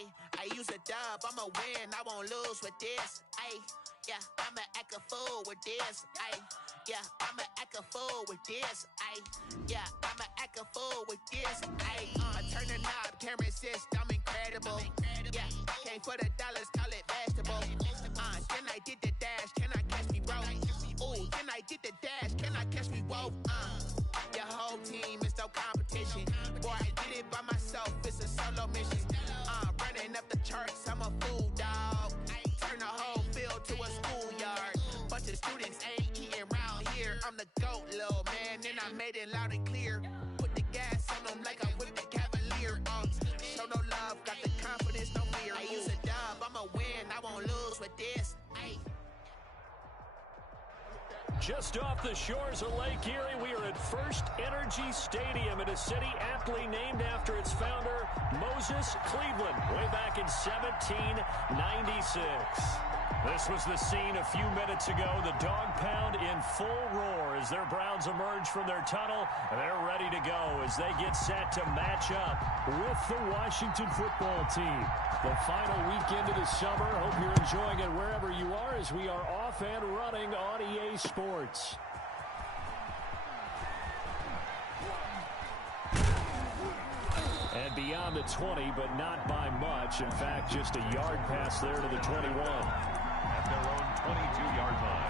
Ay, I use a dub, I'ma win, I won't lose with this. Ay, yeah, I'ma act a fool with this. Ay, yeah, I'ma act a fool with this. Ay, yeah, I'ma act a fool with this. Ay, turn the knob, can't resist, I'm incredible. Yeah, came for the dollars, call it vegetable. Then I did the dash, can I catch me, bro? Ooh, then I did the dash, can I catch me, whoa? Your whole team is no competition. Boy, I did it by myself, it's a solo mission. Running up the charts, I'm a fool, dog. Turn the whole field to a schoolyard. Bunch of students ain't eating round here. I'm the GOAT, little man, and I made it loud and clear. Put the gas on them like I whipped the Cavalier. Show no love, got the confidence, no fear. I use a dub, I'ma win, I won't lose with this. Ay. Just off the shores of Lake Erie, we are at First Energy Stadium in a city aptly named after its founder, Moses Cleveland, way back in 1796. This was the scene a few minutes ago. The dog pound in full roar as their Browns emerge from their tunnel. They're ready to go as they get set to match up with the Washington football team. The final weekend of the summer. Hope you're enjoying it wherever you are as we are off and running on EA Sports. And beyond the 20, but not by much. In fact, just a yard pass there to the 21. At their own 22-yard line.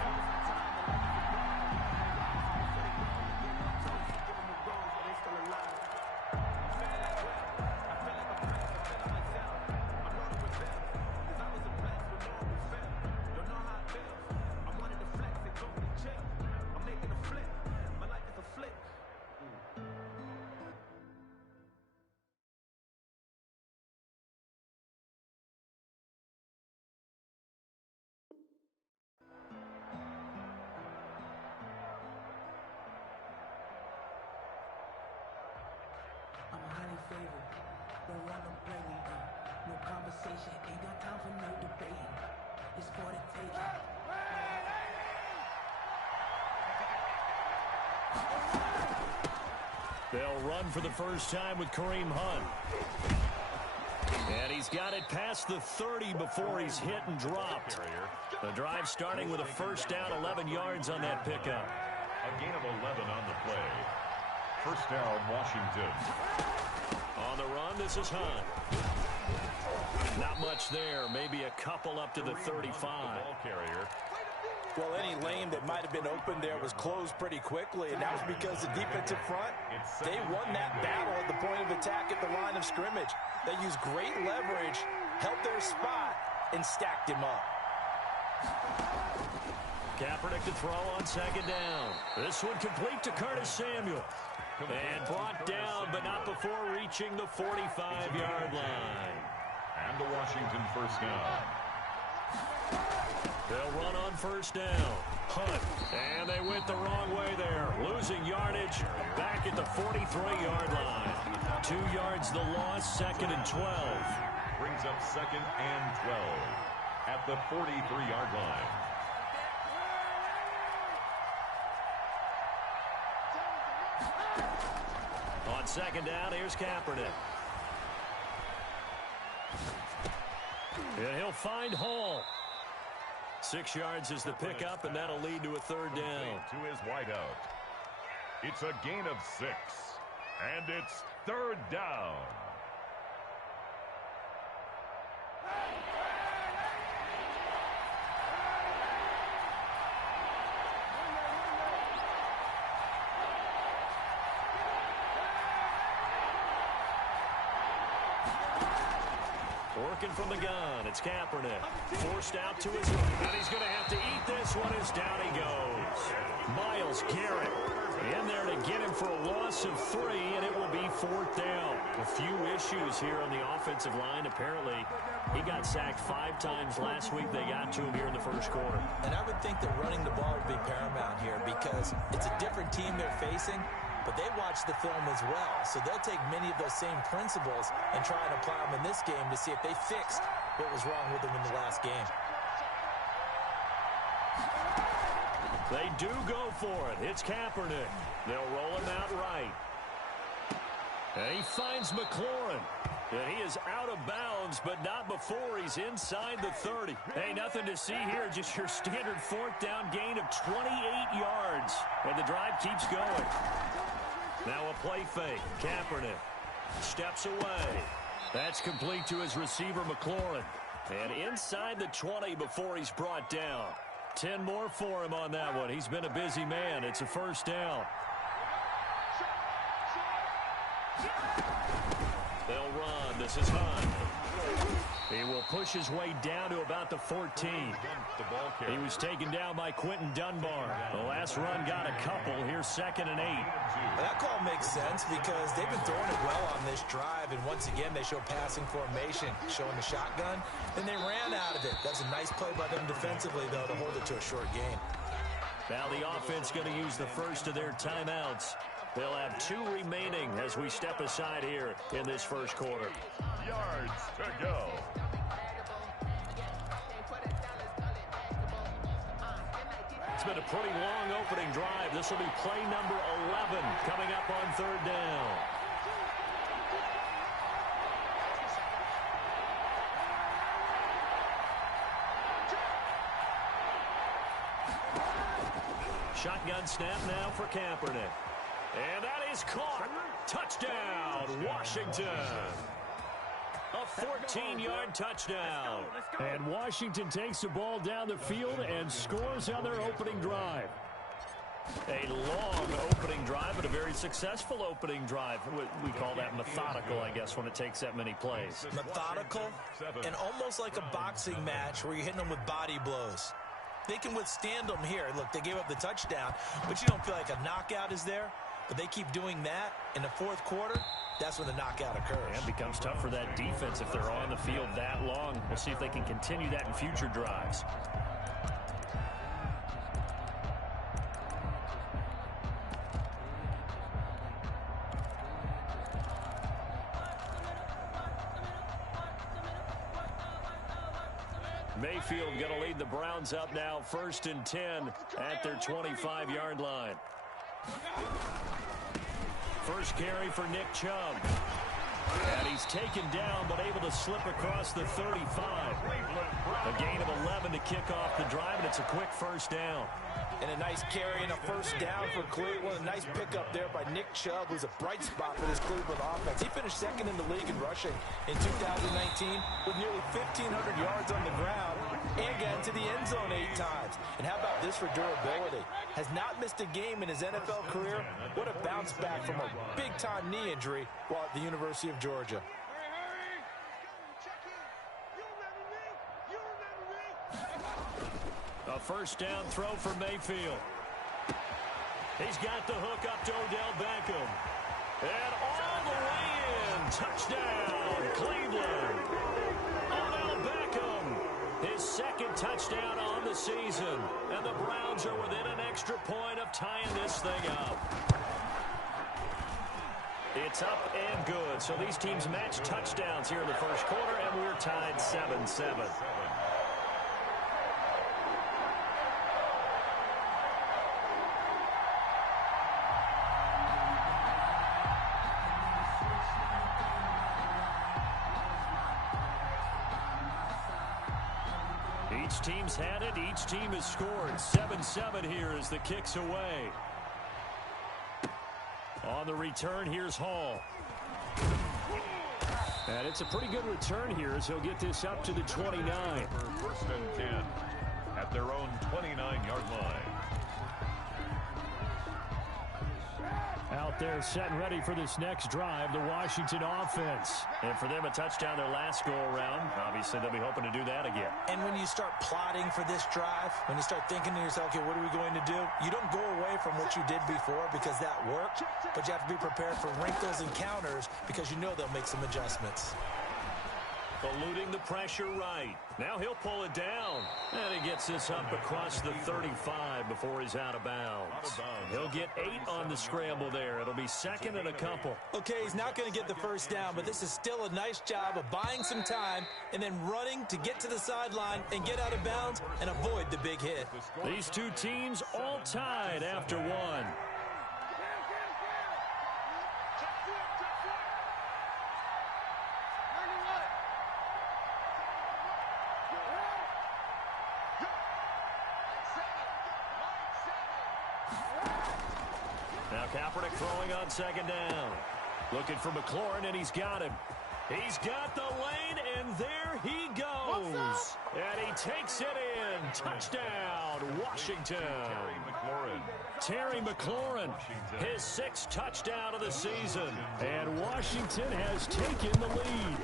Don't want to play me, no conversation, ain't got time for no debating. It's for the taking. They'll run for the first time with Kareem Hunt. And he's got it past the 30 before he's hit and dropped. The drive starting with a first down, 11 yards on that pickup. A gain of 11 on the play. First down, Washington. On the run, this is Hunt. Not much there. Maybe a couple up to the 35. Ball carrier. Well, any lane that might have been open there was closed pretty quickly, and that was because the defensive front, they won that battle at the point of attack at the line of scrimmage. They used great leverage, held their spot, and stacked him up. Kaepernick to throw on second down. This one complete to Curtis Samuel. And brought down, but not before reaching the 45-yard line. And the Washington first down. They'll run on first down. Hunt. And they went the wrong way there. Losing yardage back at the 43-yard line. 2 yards the loss, second and 12. Brings up second and 12 at the 43-yard line. On second down, here's Kaepernick. And he'll find Hall. 6 yards is the pickup, and that'll lead to a third down. To his wideout. It's a gain of 6, and it's third down. Working from the gun, it's Kaepernick. Forced out to his right, and he's going to have to eat this one as down he goes. Myles Garrett in there to get him for a loss of 3, and it will be fourth down. A few issues here on the offensive line. Apparently, he got sacked 5 times last week. They got to him here in the first quarter. And I would think that running the ball would be paramount here because it's a different team they're facing, but they watch the film as well. So they'll take many of those same principles and try and apply them in this game to see if they fixed what was wrong with them in the last game. They do go for it. It's Kaepernick. They'll roll him out right. And he finds McLaurin. And he is out of bounds, but not before he's inside the 30. Hey, nothing to see here, just your standard fourth down gain of 28 yards. And the drive keeps going. Now a play fake. Kaepernick steps away. That's complete to his receiver, McLaurin. And inside the 20 before he's brought down. 10 more for him on that one. He's been a busy man. It's a first down. They'll run. This is Hunt. He will push his way down to about the 14. He was taken down by Quentin Dunbar. The last run got a couple. Here's 2nd and 8. That call makes sense because they've been throwing it well on this drive. And once again, they show passing formation, showing the shotgun. And they ran out of it. That's a nice play by them defensively, though, to hold it to a short gain. Now the offense going to use the first of their timeouts. They'll have 2 remaining as we step aside here in this first quarter. Yards to go. It's been a pretty long opening drive. This will be play number 11 coming up on 3rd down. Shotgun snap now for Kaepernick. And that is caught. Touchdown, Washington. A 14-yard touchdown. And Washington takes the ball down the field and scores on their opening drive. A long opening drive, but a very successful opening drive. We call that methodical, I guess, when it takes that many plays. Methodical and almost like a boxing match where you're hitting them with body blows. They can withstand them here. Look, they gave up the touchdown, but you don't feel like a knockout is there. But they keep doing that in the 4th quarter. That's when the knockout occurs. Yeah, it becomes tough for that defense if they're on the field that long. We'll see if they can continue that in future drives. Mayfield going to lead the Browns up now, 1st and 10 at their 25-yard line. First carry for Nick Chubb. And he's taken down, but able to slip across the 35. A gain of 11 to kick off the drive, and it's a quick first down. And a nice carry and a first down for Cleveland. A nice pickup there by Nick Chubb, who's a bright spot for this Cleveland offense. He finished 2nd in the league in rushing in 2019 with nearly 1,500 yards on the ground and got into the end zone 8 times. And how about this for durability? Has not missed a game in his NFL career. What a bounce back from a big-time knee injury while at the University of Georgia. A first down throw for Mayfield. He's got the hook up to Odell Beckham. And all the way in. Touchdown, Cleveland. Odell Beckham, his 2nd touchdown on the season. And the Browns are within an extra point of tying this thing up. It's up and good. So these teams match touchdowns here in the first quarter, and we're tied 7-7. Each team's had it. Each team has scored. 7-7 here as the kick's away. On the return, here's Hall. And it's a pretty good return here as he'll get this up to the 29. 1st and 10 at their own 29-yard line. Out there set and ready for this next drive, the Washington offense. And for them, a touchdown their last go-around. Obviously, they'll be hoping to do that again. And when you start plotting for this drive, when you start thinking to yourself, okay, what are we going to do? You don't go away from what you did before because that worked, but you have to be prepared for wrinkles and counters because you know they'll make some adjustments. Eluding the pressure right. Now he'll pull it down. And he gets this up across the 35 before he's out of bounds. He'll get 8 on the scramble there. It'll be 2nd and a couple. Okay, he's not going to get the first down, but this is still a nice job of buying some time and then running to get to the sideline and get out of bounds and avoid the big hit. These two teams all tied after one. Kaepernick throwing on second down. Looking for McLaurin, and he's got him. He's got the lane, and there he goes. And he takes it in. Touchdown, Washington. Terry McLaurin, his 6th touchdown of the season. And Washington has taken the lead.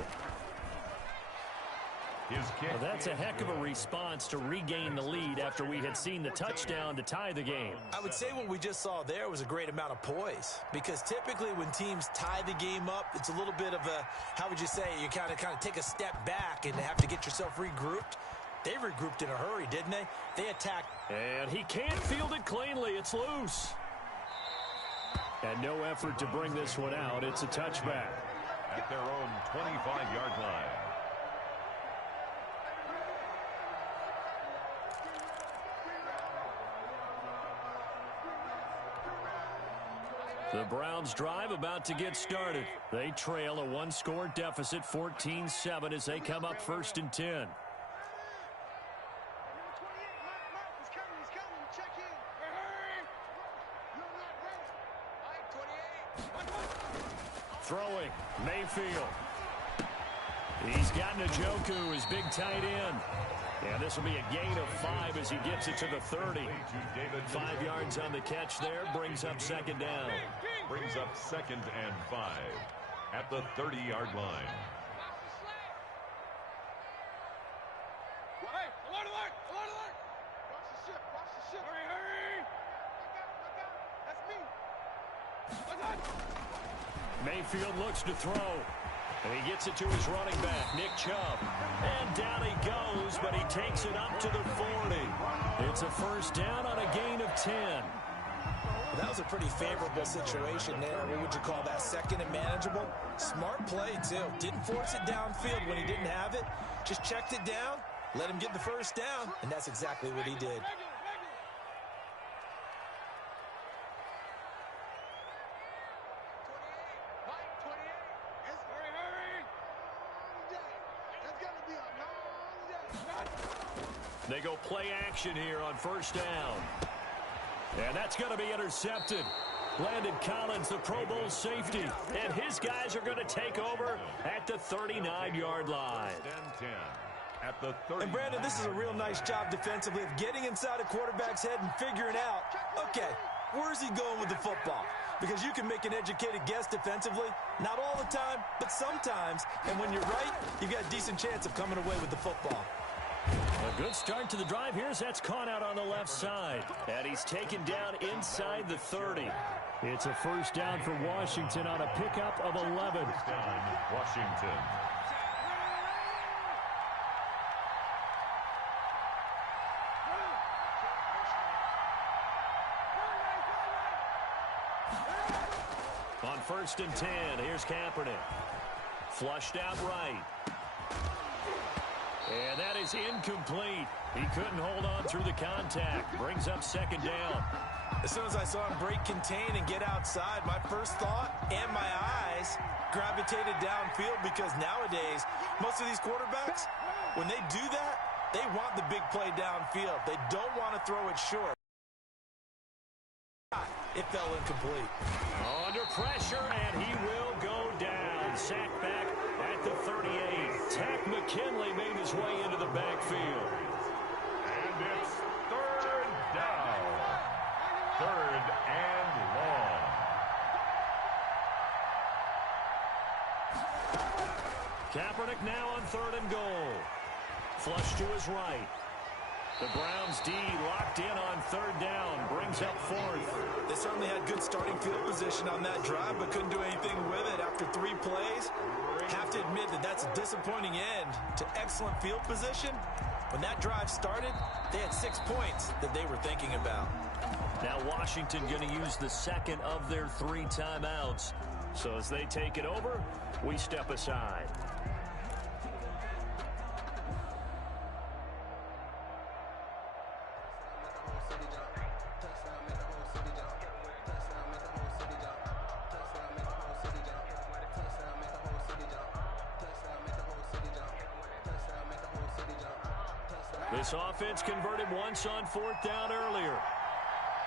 Well, that's a heck of a response to regain the lead after we had seen the touchdown to tie the game. I would say what we just saw there was a great amount of poise, because typically when teams tie the game up, it's a little bit of a, how would you say, you kind of take a step back and have to get yourself regrouped. They regrouped in a hurry, didn't they? They attacked. And he can't field it cleanly. It's loose. And no effort to bring this one out. It's a touchback. At their own 25-yard line. The Browns drive about to get started. They trail a 1-score deficit, 14-7, as they come up 1st and 10. Throwing, Mayfield. He's got Njoku, his big tight end. And this will be a gain of 5 as he gets it to the 30. 5 yards on the catch there, brings up second down. Brings up 2nd and 5 at the 30-yard line. Mayfield looks to throw. And he gets it to his running back, Nick Chubb. And down he goes, but he takes it up to the 40. It's a 1st down on a gain of 10. That was a pretty favorable situation there. What would you call that? 2nd and manageable? Smart play, too. Didn't force it downfield when he didn't have it. Just checked it down, let him get the 1st down, and that's exactly what he did. They go play action here on 1st down. And that's going to be intercepted. Landon Collins, the Pro Bowl safety. And his guys are going to take over at the 39-yard line. At the 30. And Brandon, this is a real nice job defensively of getting inside a quarterback's head and figuring out, okay, where's he going with the football? Because you can make an educated guess defensively. Not all the time, but sometimes. And when you're right, you've got a decent chance of coming away with the football. A good start to the drive here as that's caught out on the left side. And he's taken down inside the 30. It's a 1st down for Washington on a pickup of 11. Washington. On 1st and 10, here's Kaepernick. Flushed out right. And that is incomplete. He couldn't hold on through the contact. Brings up 2nd down. As soon as I saw him break contain and get outside, my first thought and my eyes gravitated downfield, because nowadays, most of these quarterbacks, when they do that, they want the big play downfield. They don't want to throw it short. It fell incomplete. Under pressure, and he will go down. Sacked back at the 38. Tack McKinley made his way into the backfield. And it's 3rd down. 3rd and long. Kaepernick now on 3rd and goal. Flush to his right. The Browns D locked in on 3rd down. Brings up 4th. They certainly had good starting field position on that drive, but couldn't do anything with it after 3 plays. Have to admit that that's a disappointing end to excellent field position. When that drive started, they had 6 points that they were thinking about. Now Washington going to use the 2nd of their 3 timeouts. So as they take it over, we step aside. This offense converted once on 4th down earlier.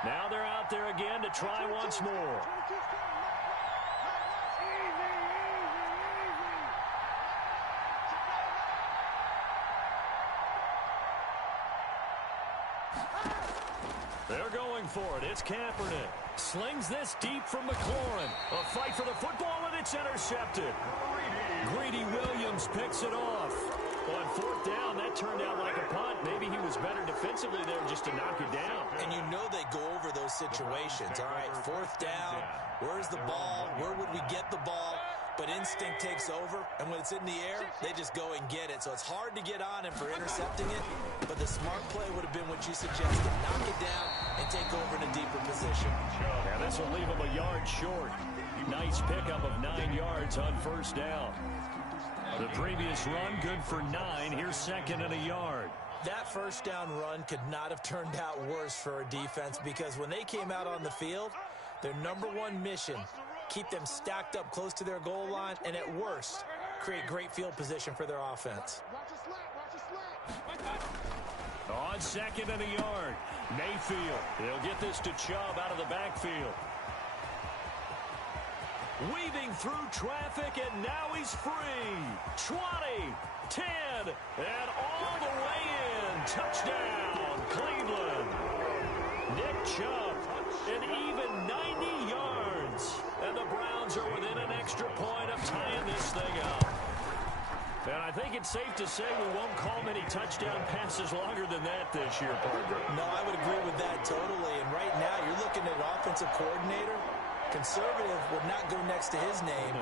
Now they're out there again to try once more. They're going for it. It's Kaepernick. Slings this deep from McLaurin. A fight for the football, and it's intercepted. Greedy Williams picks it off. On fourth down, that turned out like a punt. Maybe he was better defensively there just to knock it down. And you know they go over those situations. All right, fourth down, where's the ball? Where would we get the ball? But instinct takes over, and when it's in the air, they just go and get it. So it's hard to get on him for intercepting it, but the smart play would have been what you suggested. Knock it down and take over in a deeper position. Yeah, this will leave him a yard short. Nice pickup of 9 yards on first down. The previous run, good for 9. Here's second and a yard. That first down run could not have turned out worse for a defense, because when they came out on the field, their number one mission, keep them stacked up close to their goal line, and at worst, create great field position for their offense. On second and a yard, Mayfield. He'll get this to Chubb out of the backfield. Weaving through traffic, and now he's free. 20, 10, and all the way in. Touchdown, Cleveland. Nick Chubb, an even 90 yards. And the Browns are within an extra point of tying this thing up. And I think it's safe to say we won't call many touchdown passes longer than that this year, partner. No, I would agree with that totally. And right now, you're looking at an offensive coordinator. Conservative would not go next to his name.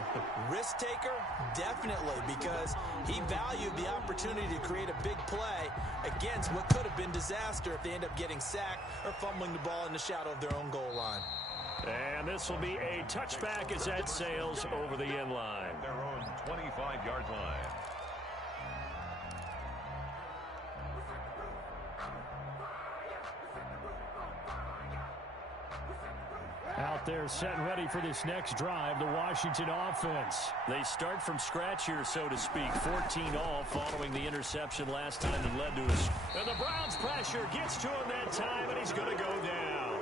Risk taker, definitely, because he valued the opportunity to create a big play against what could have been disaster if they end up getting sacked or fumbling the ball in the shadow of their own goal line. And this will be a touchback as that sails over the end line. Their own 25-yard line. Out there set and ready for this next drive, the Washington offense. They start from scratch here, so to speak. 14 all following the interception last time that led to us. And the Browns pressure gets to him that time, and he's going to go down.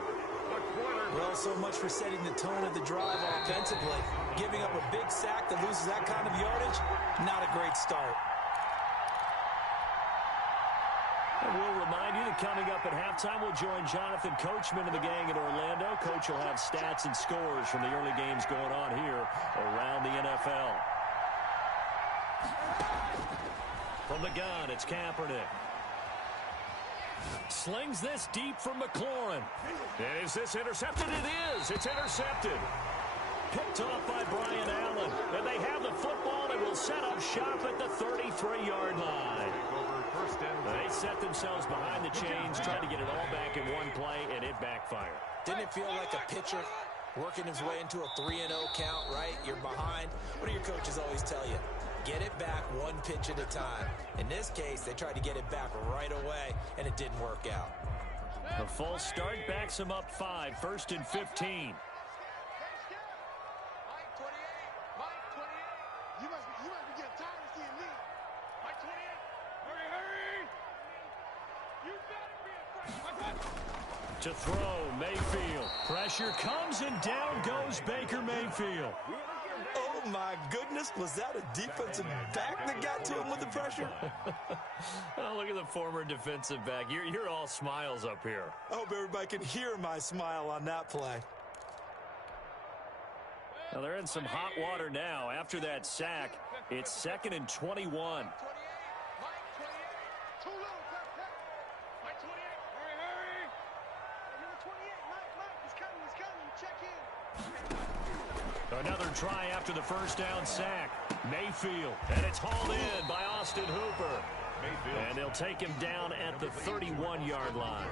Well, so much for setting the tone of the drive offensively. Giving up a big sack that loses that kind of yardage, not a great start. And we'll remind you that coming up at halftime, we'll join Jonathan Coachman and the gang in Orlando. Coach will have stats and scores from the early games going on here around the NFL. From the gun, it's Kaepernick. Slings this deep from McLaurin. Is this intercepted? It is. It's intercepted. Picked off by Brian Allen. And they have the football and will set up shop at the 33-yard line. They set themselves behind the chains, trying to get it all back in one play, and it backfired. Didn't it feel like a pitcher working his way into a 3-0 count, right? You're behind. What do your coaches always tell you? Get it back one pitch at a time. In this case, they tried to get it back right away, and it didn't work out. The false start backs him up 5, 1st and 15. To throw, Mayfield. Pressure comes, and down goes Baker Mayfield. Oh, my goodness. Was that a defensive back that got to him with the pressure? Oh, look at the former defensive back. You're all smiles up here. I hope everybody can hear my smile on that play. Well, they're in some hot water now. After that sack, it's 2nd and 21. Another try after the first down sack. Mayfield, and it's hauled in by Austin Hooper. And they'll take him down at the 31-yard line.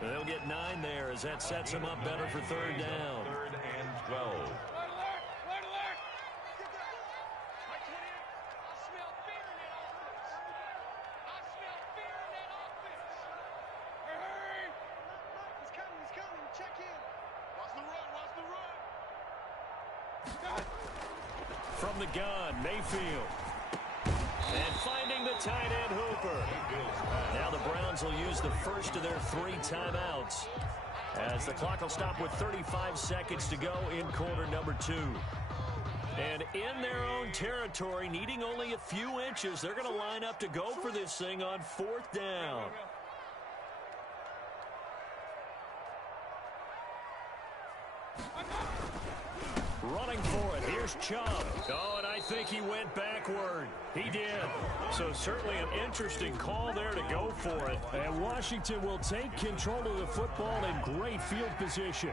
They'll get 9 there as that sets him up better for 3rd down. 3rd and 12. From the gun, Mayfield. And finding the tight end, Hooper. Now the Browns will use the first of their 3 timeouts. as the clock will stop with 35 seconds to go in quarter number 2. And in their own territory, needing only a few inches, they're going to line up to go for this thing on 4th down. Running for it. Here's Chubb. Oh, and I think he went backward. He did. So certainly an interesting call there to go for it. And Washington will take control of the football in great field position.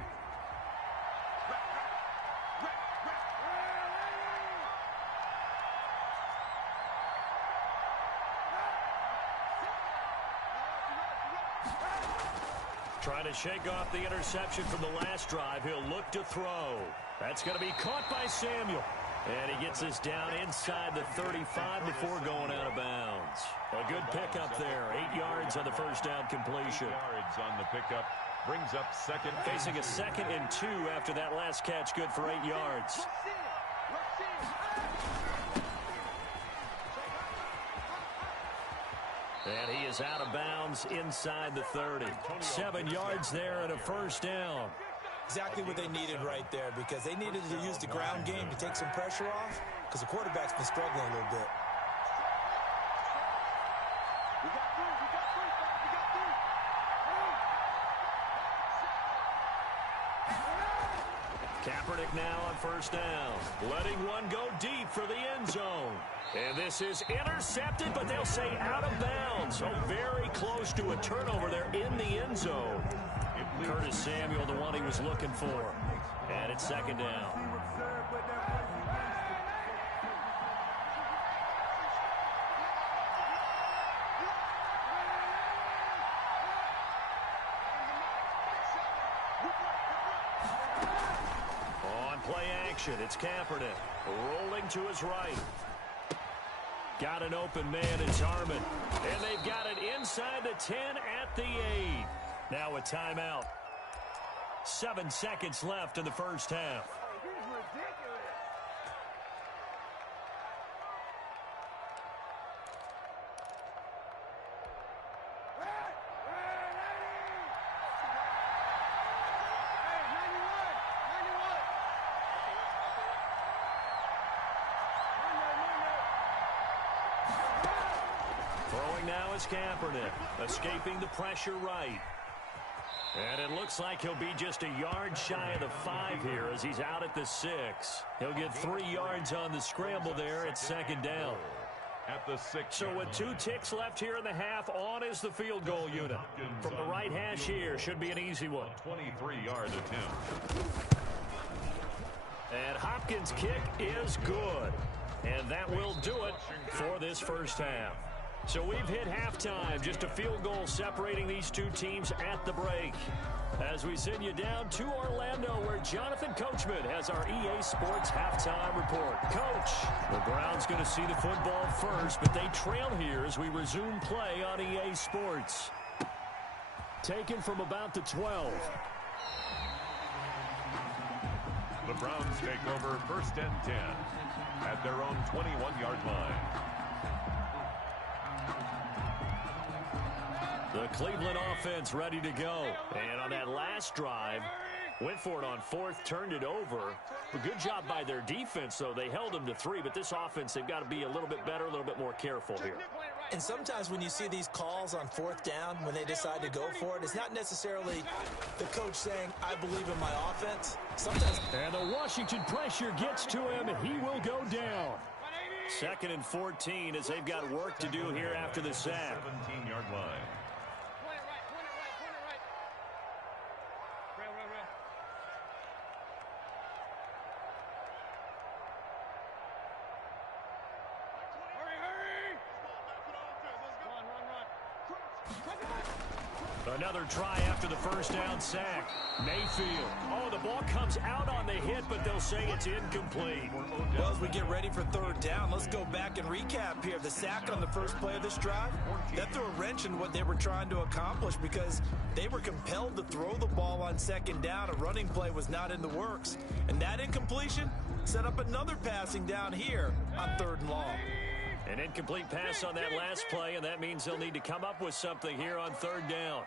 Trying to shake off the interception from the last drive. He'll look to throw. That's going to be caught by Samuel. And he gets this down inside the 35 before going out of bounds. A good pickup there. 8 yards on the first down completion. 8 yards on the pickup. Brings up second. Facing a 2nd and 2 after that last catch. Good for 8 yards. And he is out of bounds inside the 30. 7 yards there and a first down. Exactly what they needed right there, because they needed to use the ground game to take some pressure off, because the quarterback's been struggling a little bit. Kaepernick now on first down. Letting one go deep for the end zone. And this is intercepted, but they'll say out of bounds. So very close to a turnover there in the end zone. Curtis Samuel, the one he was looking for. And it's 2nd down. On play action, it's Kaepernick. Rolling to his right. Got an open man, it's Harmon. And they've got it inside the 10 at the 8. Now a timeout. 7 seconds left in the first half. Throwing now is Kaepernick, escaping the pressure right. And it looks like he'll be just a yard shy of the 5 here as he's out at the 6. He'll get 3 yards on the scramble there at 2nd down. At the 6. So with 2 ticks left here in the half, on is the field goal unit. From the right hash here, should be an easy one. 23-yard attempt. And Hopkins' kick is good. And that will do it for this first half. So we've hit halftime, just a field goal separating these two teams at the break. As we send you down to Orlando, where Jonathan Coachman has our EA Sports halftime report. Coach, the Browns going to see the football first, but they trail here as we resume play on EA Sports. Taken from about the 12. The Browns take over 1st and 10 at their own 21-yard line. The Cleveland offense ready to go. And on that last drive, went for it on 4th, turned it over. A good job by their defense, though. They held them to 3, but this offense, they've got to be a little bit better, a little bit more careful here. And sometimes when you see these calls on 4th down, when they decide to go for it, it's not necessarily the coach saying, I believe in my offense. Sometimes. And the Washington pressure gets to him, and he will go down. 2nd and 14 as they've got work to do here after the sack. 17-yard line. Another try after the first down sack. Mayfield. Oh, the ball comes out on the hit, but they'll say it's incomplete. Well, as we get ready for 3rd down, let's go back and recap here. The sack on the first play of this drive, that threw a wrench in what they were trying to accomplish because they were compelled to throw the ball on 2nd down. A running play was not in the works. And that incompletion set up another passing down here on 3rd and long. An incomplete pass on that last play, and that means they'll need to come up with something here on 3rd down.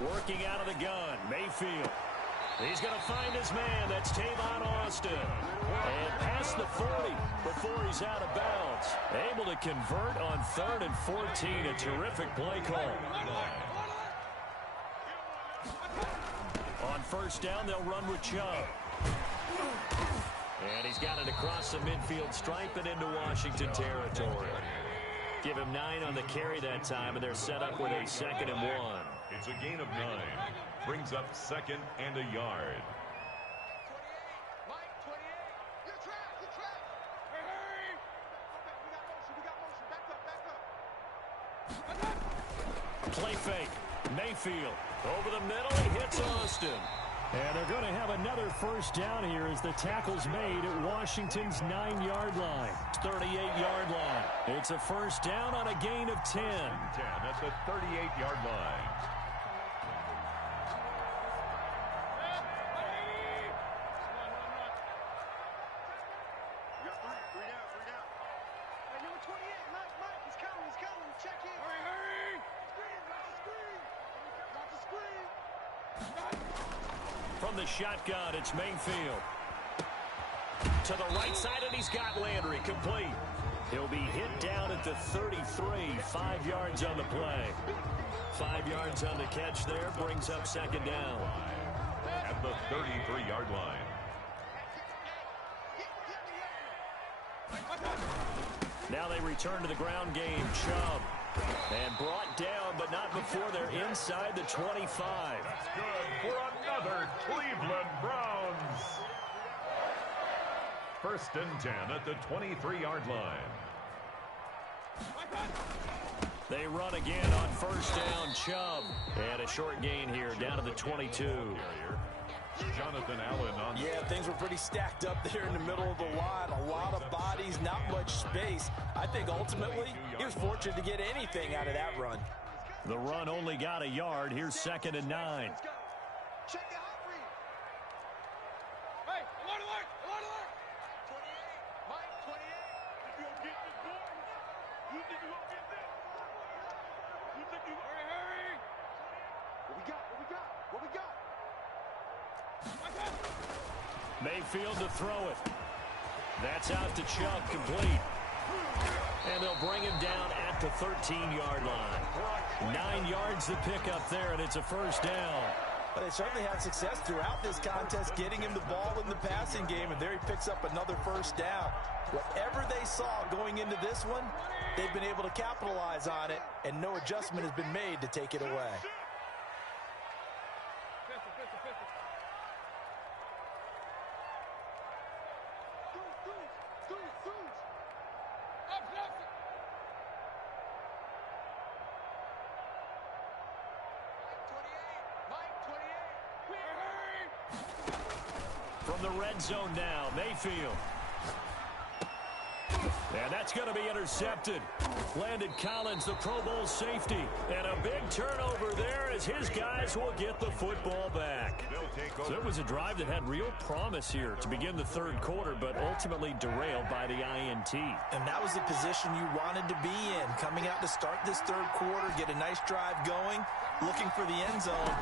Working out of the gun, Mayfield. He's going to find his man. That's Tavon Austin. And past the 40 before he's out of bounds. Able to convert on 3rd and 14. A terrific play call. On first down, they'll run with Chubb. And he's got it across the midfield stripe and into Washington territory. Give him 9 on the carry that time, and they're set up with a 2nd and 1. It's a gain of 9. Brings up 2nd and a yard. Play fake. Mayfield over the middle. He hits Austin. And they're going to have another first down here as the tackle's made at Washington's 9-yard line. 38-yard line. It's a first down on a gain of 10. 10 at the 38-yard line. From the shotgun, it's Mayfield. To the right side, and he's got Landry complete. He'll be hit down at the 33, 5 yards on the play. 5 yards on the catch there, brings up 2nd down. At the 33-yard line. Now they return to the ground game. Chubb. And brought down, but not before they're inside the 25. That's good for another Cleveland Browns. 1st and 10 at the 23-yard line. They run again on first down. Chubb. And a short gain here down to the 22. Jonathan Allen on. Yeah, things were pretty stacked up there in the middle of the line. A lot of bodies, not much space. I think ultimately he was fortunate to get anything out of that run. The run only got a yard. Here's 2nd and 9. Mayfield to throw it. That's out to Chubb, complete. And they'll bring him down at the 13-yard line. 9 yards to pick up there, and it's a first down. But they certainly had success throughout this contest getting him the ball in the passing game, and there he picks up another first down. Whatever they saw going into this one, they've been able to capitalize on it, and no adjustment has been made to take it away. From the red zone now, Mayfield. And that's going to be intercepted. Landon Collins, the Pro Bowl safety. And a big turnover there as his guys will get the football back. So it was a drive that had real promise here to begin the 3rd quarter, but ultimately derailed by the INT. And that was the position you wanted to be in. Coming out to start this 3rd quarter, get a nice drive going, looking for the end zone.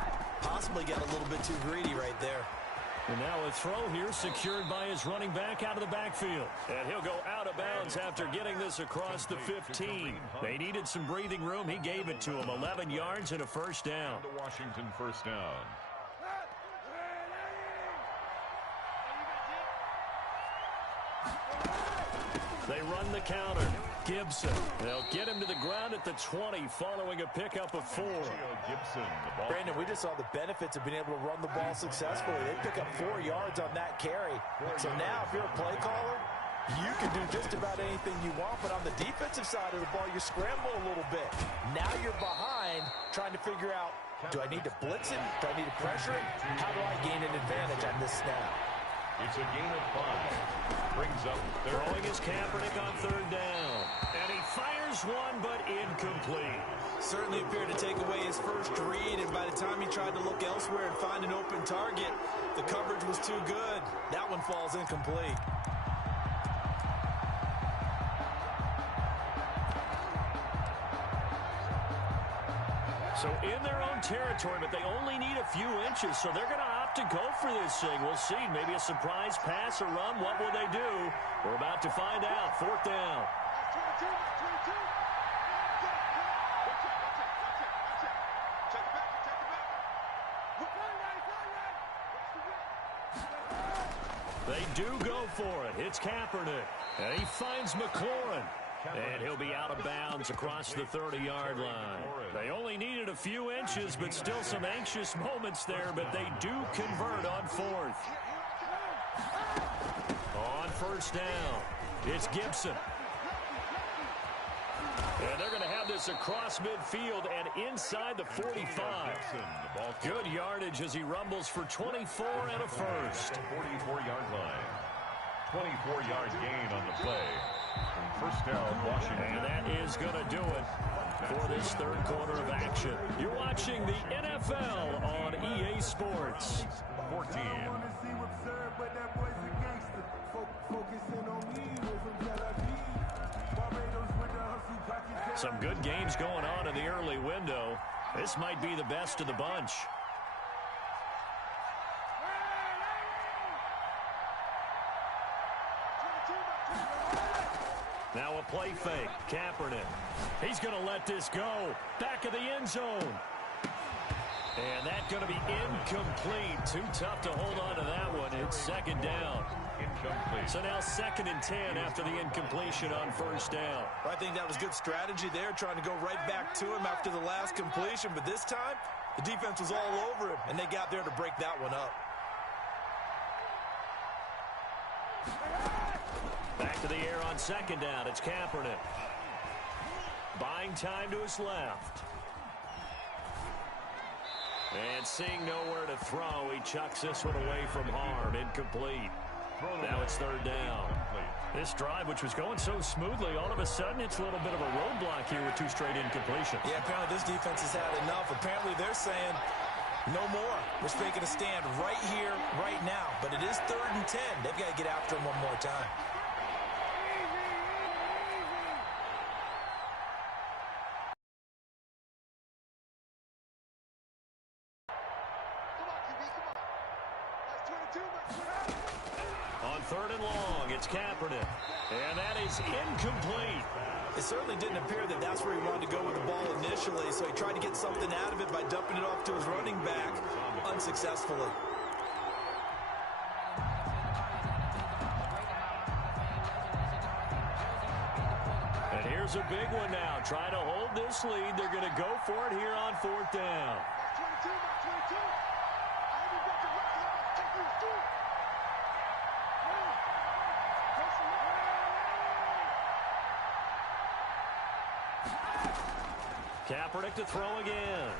Possibly got a little bit too greedy right there. And now a throw here secured by his running back out of the backfield. And he'll go out of bounds after getting this across the 15. They needed some breathing room. He gave it to him. 11 yards and a first down. The Washington first down. They run the counter. Gibson. They'll get him to the ground at the 20 following a pickup of 4. Gibson, the ball. Brandon, we just saw the benefits of being able to run the ball successfully. They pick up 4 yards on that carry. So now if you're a play caller, you can do just about anything you want. But on the defensive side of the ball, you scramble a little bit. Now you're behind trying to figure out, do I need to blitz it? Do I need to pressure it? How do I gain an advantage on this snap? It's a gain of 5. Brings up throwing his Kaepernick on 3rd down. And he fires one, but incomplete. Certainly appeared to take away his first read, and by the time he tried to look elsewhere and find an open target, the coverage was too good. That one falls incomplete. So in their own territory, but they only need a few inches, so they're going to opt to go for this thing. We'll see. Maybe a surprise pass or run. What will they do? We're about to find out. 4th down. They do go for it. It's Kaepernick. And he finds McLaurin. And he'll be out of bounds across the 30-yard line. They only needed a few inches, but still some anxious moments there, but they do convert on 4th. On 1st down, it's Gibson. And they're going to have this across midfield and inside the 45. Good yardage as he rumbles for 24 and a first. 44-yard line. 24-yard gain on the play. First down, Washington. And that is going to do it for this 3rd quarter of action. You're watching the NFL on EA Sports. 14. Some good games going on in the early window. This might be the best of the bunch. Now a play fake. Kaepernick. He's going to let this go. Back of the end zone. And that's going to be incomplete. Too tough to hold on to that one. It's 2nd down. Incomplete. So now 2nd and 10 after the incompletion on 1st down. I think that was good strategy there, trying to go right back to him after the last completion. But this time, the defense was all over him, and they got there to break that one up. Back to the air on 2nd down. It's Kaepernick. Buying time to his left. And seeing nowhere to throw, he chucks this one away from harm. Incomplete. Now it's 3rd down. This drive, which was going so smoothly, all of a sudden it's a little bit of a roadblock here with 2 straight incompletions. Yeah, apparently this defense has had enough. Apparently they're saying no more. We're making a stand right here, right now. But it is 3rd and 10. They've got to get after him one more time. On 3rd and long, it's Kaepernick. And that is incomplete. It certainly didn't appear that that's where he wanted to go with the ball initially, so he tried to get something out of it by dumping it off to his running back unsuccessfully. And here's a big one now. Trying to hold this lead. They're going to go for it here on 4th down. Kaepernick to throw again.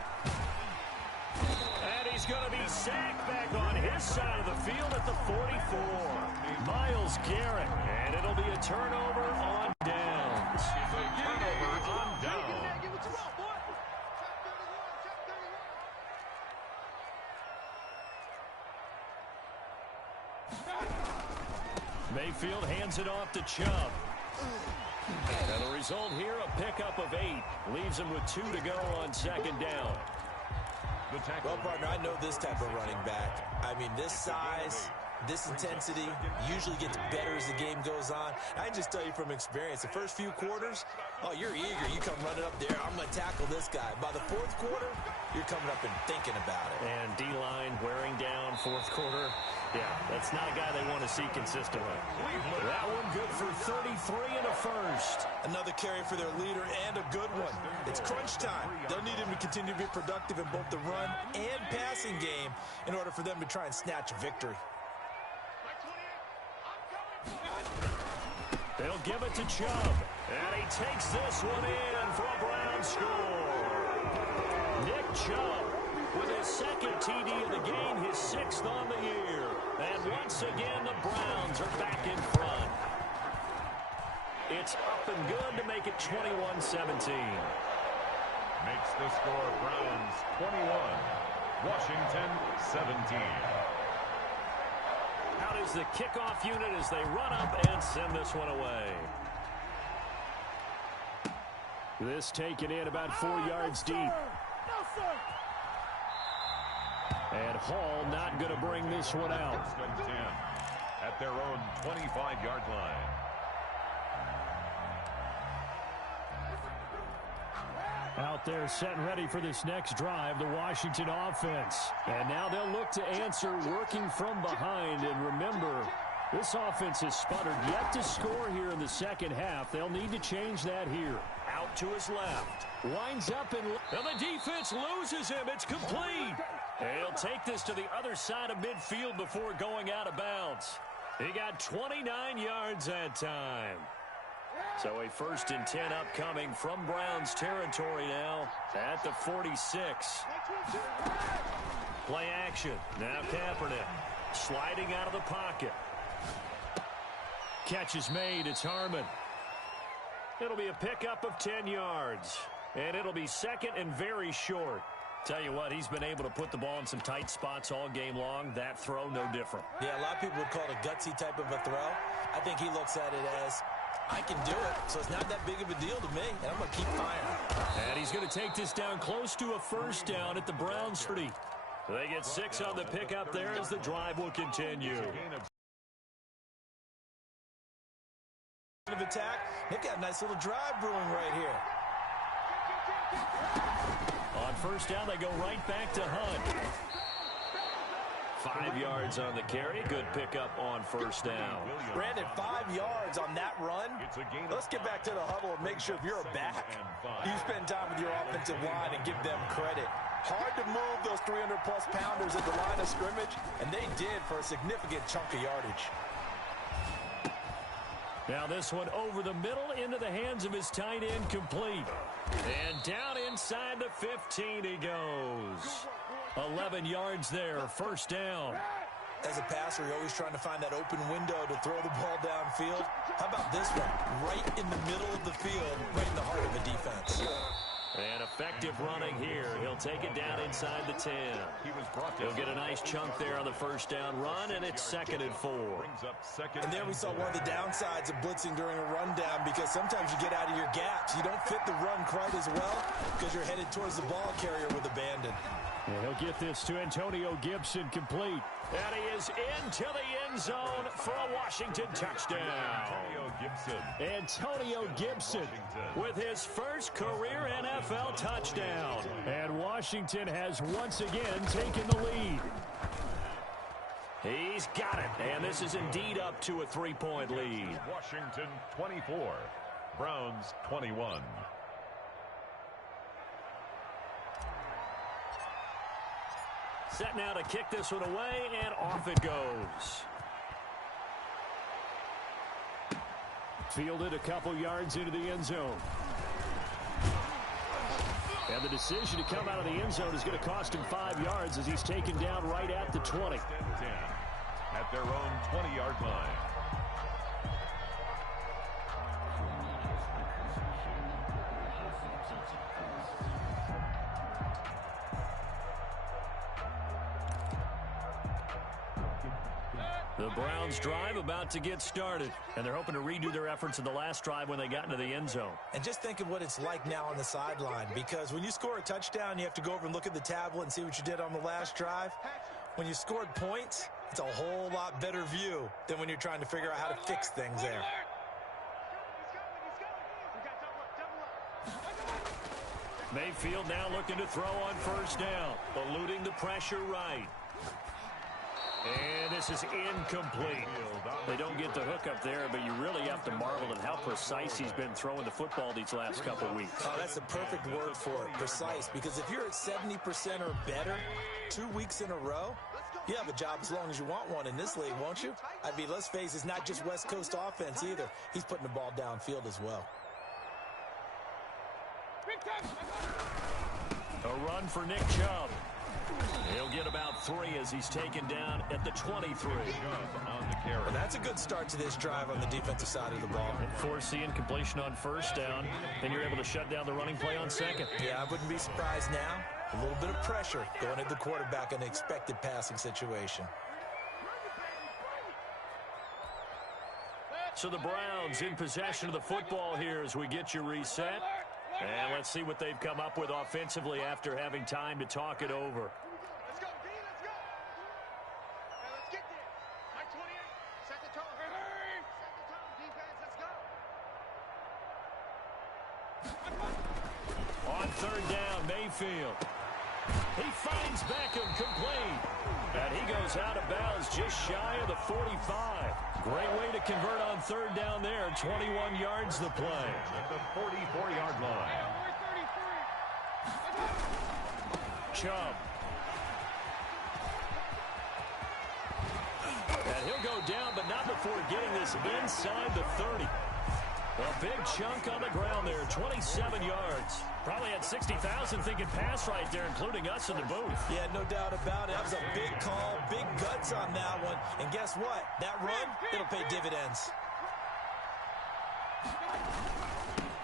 And he's going to be sacked back on his side of the field at the 44. Myles Garrett. And it'll be a turnover on downs. Turnover on downs. Mayfield hands it off to Chubb. And the result here, a pickup of 8. Leaves him with 2 to go on 2nd down. Well, partner, I know this type of running back. I mean, this size, this intensity usually gets better as the game goes on. I can just tell you from experience, the first few quarters, oh, you're eager. You come running up there, I'm going to tackle this guy. By the 4th quarter, you're coming up and thinking about it. And D-line wearing down 4th quarter. Yeah, that's not a guy they want to see consistently. That one good for 33 and a first. Another carry for their leader and a good one. It's crunch time. They'll need him to continue to be productive in both the run and passing game in order for them to try and snatch a victory. They'll give it to Chubb. And he takes this one in for a Brown score. Nick Chubb with his 2nd TD of the game, his 6th on the year. And once again, the Browns are back in front. It's up and good to make it 21-17. Makes the score Browns 21, Washington 17. Out is the kickoff unit as they run up and send this one away. This taken in about 4 yards deep. And Hall not going to bring this one out. First and 10 at their own 25-yard line. Out there set and ready for this next drive, the Washington offense. And now they'll look to answer working from behind. And remember, this offense has sputtered yet to score here in the second half. They'll need to change that here. Out to his left. Winds up and the defense loses him. It's complete. He'll take this to the other side of midfield before going out of bounds. He got 29 yards that time. So a 1st and 10 upcoming from Browns territory now at the 46. Play action. Now Kaepernick sliding out of the pocket. Catch is made. It's Harmon. It'll be a pickup of 10 yards. And it'll be second and very short. Tell you what, he's been able to put the ball in some tight spots all game long. That throw, no different. Yeah, a lot of people would call it a gutsy type of a throw. I think he looks at it as, I can do it, so it's not that big of a deal to me, and I'm going to keep firing. And he's going to take this down close to a first down at the Browns 30. They get 6 on the pickup there as the drive will continue. Of attack, they've got a nice little drive brewing right here. On first down, they go right back to Hunt. 5 yards on the carry. Good pickup on first down. Brandon, 5 yards on that run. Let's get back to the huddle and make sure if you're a back, you spend time with your offensive line and give them credit. Hard to move those 300-plus pounders at the line of scrimmage, and they did for a significant chunk of yardage. Now this one over the middle into the hands of his tight end, complete. And down inside the 15 he goes. 11 yards there, first down. As a passer, you're always trying to find that open window to throw the ball downfield. How about this one? Right in the middle of the field, right in the heart of the defense. And effective running here. He'll take it down inside the 10. He'll get a nice chunk there on the first down run, and it's 2nd and 4. And there we saw one of the downsides of blitzing during a rundown, because sometimes you get out of your gaps. You don't fit the run quite as well because you're headed towards the ball carrier with abandon. And he'll get this to Antonio Gibson, complete. And he is into the end zone for a Washington touchdown. Antonio Gibson with his first career NFL touchdown. And Washington has once again taken the lead. He's got it. And this is indeed up to a 3-point lead. Washington 24, Browns 21. Set now to kick this one away, and off it goes. Fielded a couple yards into the end zone. And the decision to come out of the end zone is going to cost him 5 yards as he's taken down right at the 20. At their own 20-yard line. The Browns drive about to get started, and they're hoping to redo their efforts in the last drive when they got into the end zone. And just think of what it's like now on the sideline, because when you score a touchdown, you have to go over and look at the tablet and see what you did on the last drive. When you scored points, it's a whole lot better view than when you're trying to figure out how to fix things there. Mayfield now looking to throw on first down, eluding the pressure right. And this is incomplete. They don't get the hook up there, but you really have to marvel at how precise he's been throwing the football these last couple weeks. Oh, that's the perfect word for it, precise, because if you're at 70% or better 2 weeks in a row, you have a job as long as you want one in this league, won't you? I mean, let's face it, it's not just West Coast offense either. He's putting the ball downfield as well. A run for Nick Chubb. He'll get about 3 as he's taken down at the 23. Well, that's a good start to this drive on the defensive side of the ball. And force the incompletion on first down, and you're able to shut down the running play on second. Yeah, I wouldn't be surprised now. A little bit of pressure going at the quarterback in an expected passing situation. So the Browns in possession of the football here as we get you reset. And let's see what they've come up with offensively after having time to talk it over. Let's go, D, let's go. Hey, let's get there. Mike 28, set the tone. Hey. Set the tone, defense, let's go. On third down, Mayfield. He finds Beckham complete. And he goes out of bounds just shy of the 45. Great way to convert on third down there. 21 yards the play. At the 44-yard line. Chubb. And he'll go down, but not before getting this inside the 30. A big chunk on the ground there, 27 yards. Probably had 60,000 thinking pass right there, including us in the booth. Yeah, no doubt about it. That was a big call, big guts on that one. And guess what? That run, it'll pay dividends.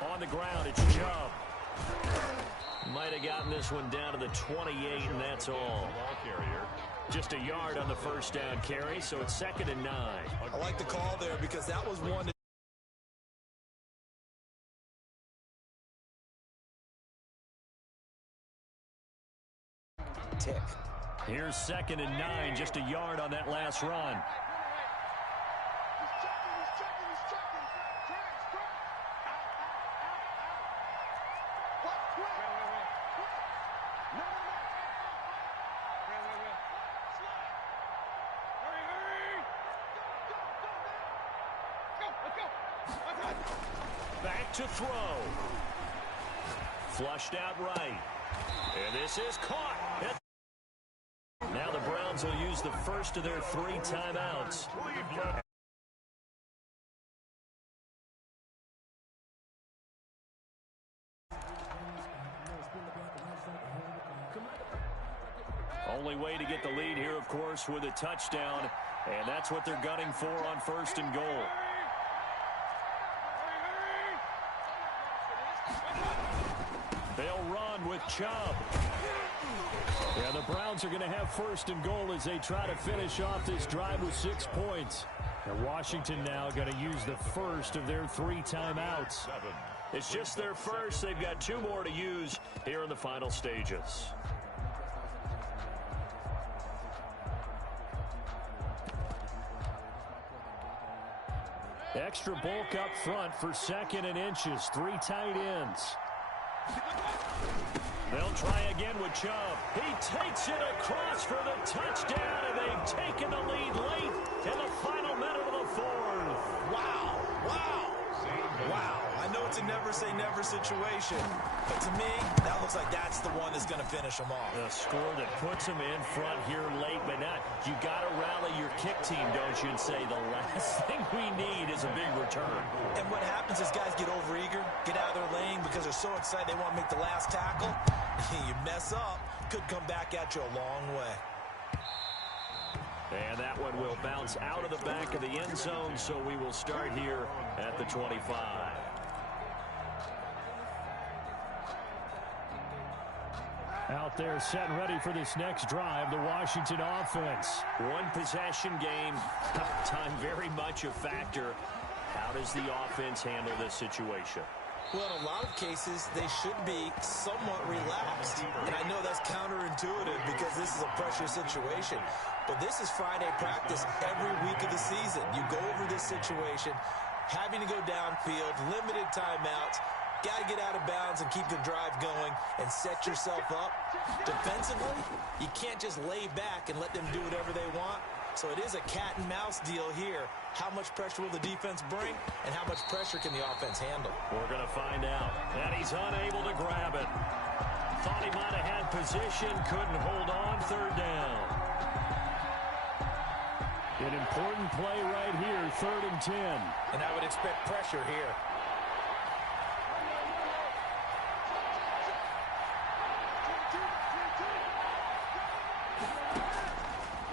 On the ground, it's Chubb. Might have gotten this one down to the 28, and that's all. Ball carrier. Just a yard on the first down carry, so it's 2nd and 9. I like the call there because that was one. Tick. Here's 2nd and 9, just a yard on that last run. He's checking. Transfer. Out. What? Quick. No. Slide. Hurry. Go. Let's go. Back to throw. Flushed out right. And this is caught. Now the Browns will use the first of their 3 timeouts. Only way to get the lead here, of course, with a touchdown. And that's what they're gunning for on 1st and goal. They'll run with Chubb. Yeah, the Browns are going to have 1st and goal as they try to finish off this drive with 6 points. And Washington now going to use the first of their 3 timeouts. It's just their first. They've got 2 more to use here in the final stages. Extra bulk up front for 2nd and inches. 3 tight ends. They'll try again with Chubb. He takes it across for the touchdown, and they've taken the lead late in the final minute of the 4th. Wow. I know it's a never-say-never situation, but to me, that looks like that's the one that's going to finish them off. The score that puts them in front here late, but not. You got to rally your kick team, don't you, and say the last thing we need is a big return. And what happens is guys get overeager, get out of their lane because they're so excited they want to make the last tackle. You mess up, could come back at you a long way. And that one will bounce out of the back of the end zone, so we will start here at the 25. Out there set and ready for this next drive, the Washington offense. 1 possession game, time very much a factor. How does the offense handle this situation? Well, in a lot of cases, they should be somewhat relaxed. And I know that's counterintuitive because this is a pressure situation. But this is Friday practice every week of the season. You go over this situation, having to go downfield, limited timeouts, got to get out of bounds and keep the drive going and set yourself up. Defensively, you can't just lay back and let them do whatever they want. So it is a cat and mouse deal here. How much pressure will the defense bring, and how much pressure can the offense handle? We're going to find out. And he's unable to grab it. Thought he might have had position, couldn't hold on. 3rd down. An important play right here, 3rd and 10. And I would expect pressure here.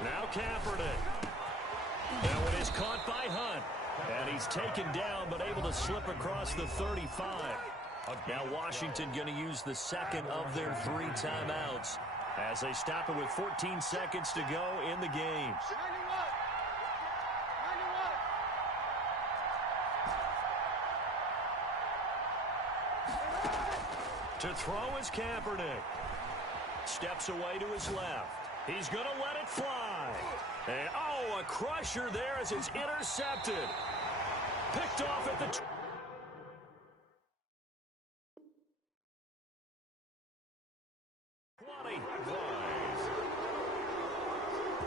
Now Kaepernick. That one is caught by Hunt. And he's taken down, but able to slip across the 35. Now Washington going to use the 2nd of their 3 timeouts as they stop it with 14 seconds to go in the game. To throw is Kaepernick. Steps away to his left. He's going to let it fly. And, oh, a crusher there as it's intercepted. Picked off at the 20.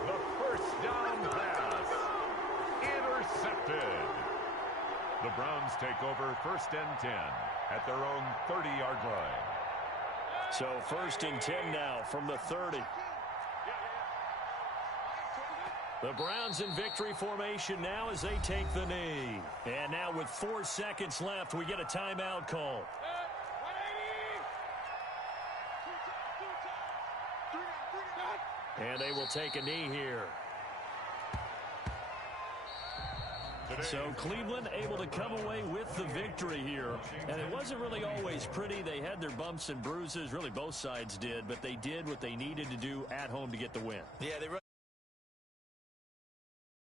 The first down pass. Intercepted. The Browns take over 1st and 10 at their own 30-yard line. So 1st and 10 now from the 30. The Browns in victory formation now as they take the knee. And now with 4 seconds left, we get a timeout call. And they will take a knee here. So Cleveland able to come away with the victory here. And it wasn't really always pretty. They had their bumps and bruises. Really both sides did. But they did what they needed to do at home to get the win. Yeah, they